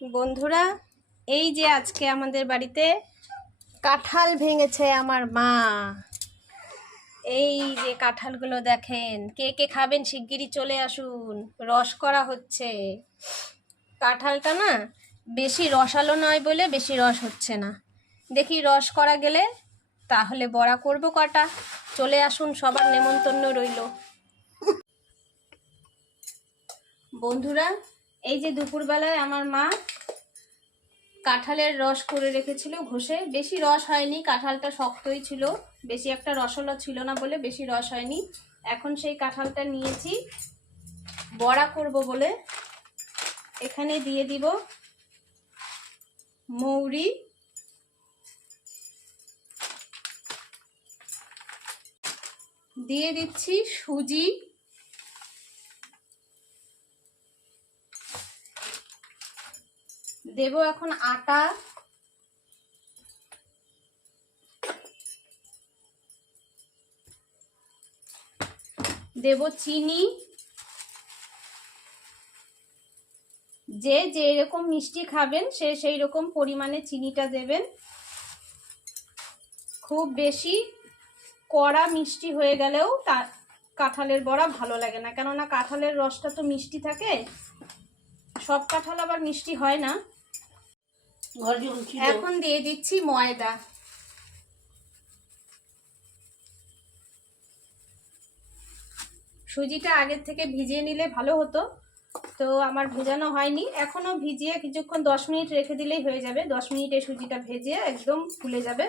বন্ধুরা, এই যে আজকে আমাদের বাড়িতে কাঁঠাল ভেঙেছে আমার মা। এই যে কাঁঠালগুলো দেখেন, কে কে খাবেন শিগগিরই চলে আসুন, রস করা হচ্ছে। কাঁঠালটা না বেশি রসালো নয় বলে বেশি রস হচ্ছে না। দেখি রস করা গেলে তাহলে বড়া করব কটা। চলে আসুন, সবার নেমন্তন্ন রইল। বন্ধুরা, এই যে দুপুরবেলায় আমার মা কাঁঠালের রস করে রেখেছিল ঘষে। বেশি রস হয়নি, কাঁঠালটা শক্তই ছিল, বেশি একটা রসালো ছিল না বলে বেশি রস হয়নি। এখন সেই কাঁঠালটা নিয়েছি বড়া করব বলে। এখানে দিয়ে দিব মৌরি, দিয়ে দিচ্ছি সুজি, দেব এখন আটা, দেব চিনি। যে যেরকম মিষ্টি খাবেন সে সেই রকম পরিমাণে চিনিটা দেবেন। খুব বেশি কড়া মিষ্টি হয়ে গেলেও কাঁঠালের বড়া ভালো লাগে না, কেননা কাঁঠালের রসটা তো মিষ্টি থাকে, সব কাঁঠাল আবার মিষ্টি হয় না। এখন দিয়ে দিচ্ছি ময়দা। সুজিটা আগের থেকে ভিজিয়ে নিলে ভালো হতো, তো আমার ভেজানো হয়নি এখনো। ভিজিয়ে কিছুক্ষণ 10 মিনিট রেখে দিলেই হয়ে যাবে। 10 মিনিটে সুজিটা ভেজে একদম ফুলে যাবে।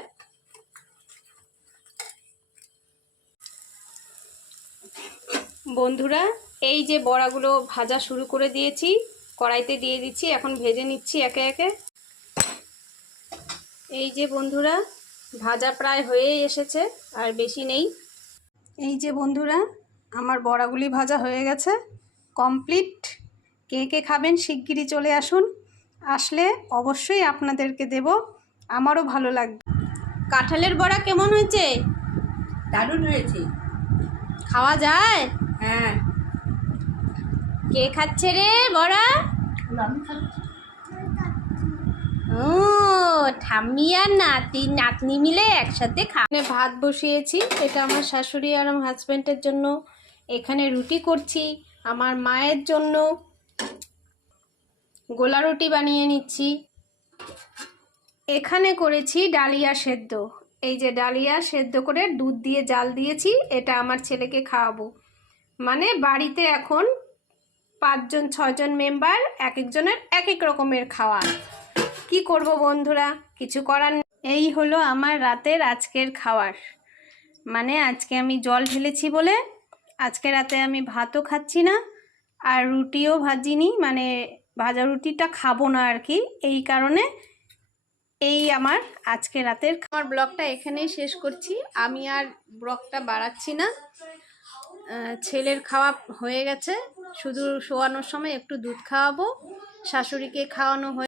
বন্ধুরা, এই যে বড়াগুলো ভাজা শুরু করে দিয়েছি, কড়াইতে দিয়ে দিচ্ছি, এখন ভেজে নিচ্ছি একে একে। এই যে বন্ধুরা, ভাজা প্রায় হয়ে এসেছে, আর বেশি নেই। এই যে বন্ধুরা, আমার বড়াগুলি ভাজা হয়ে গেছে, কমপ্লিট। কে কে খাবেন শিগগিরই চলে আসুন, আসলে অবশ্যই আপনাদেরকে দেব, আমারও ভালো লাগবে। কাঁঠালের বড়া কেমন হয়েছে? দারুণ হয়েছে। খাওয়া যায়? হ্যাঁ। কে খাচ্ছে রে বড়া? ও, ঠাম্মি আর নাতনি মিলে একসাথে ভাত বসিয়েছি। এটা আমার শাশুড়ি আর আমার হাজব্যান্ডের জন্য। এখানে রুটি করছি আমার মায়ের জন্য, গোলা রুটি বানিয়ে নিচ্ছি। এখানে করেছি ডালিয়া সেদ্ধ। এই যে ডালিয়া সেদ্ধ করে দুধ দিয়ে জাল দিয়েছি, এটা আমার ছেলেকে খাওয়াবো। মানে বাড়িতে এখন 5 জন 6 জন মেম্বার, এক একজনের এক এক রকমের খাওয়া। কি করব বন্ধুরা, কিছু করার নেই। এই হলো আমার রাতের আজকের খাওয়ার। মানে আজকে আমি জল ঢেলেছি বলে আজকে রাতে আমি ভাতও খাচ্ছি না, আর রুটিও ভাজিনি, মানে ভাজা রুটিটা খাবো না আর কি। এই কারণে এই আমার আজকে রাতের আমার ব্লগটা এখানেই শেষ করছি। আমি আর ব্লগটা বাড়াচ্ছি না। ছেলের খাওয়া হয়ে গেছে, শুধু শোয়ানোর সময় একটু দুধ খাওয়াবো। শাশুড়িকে খাওয়ানো হয়ে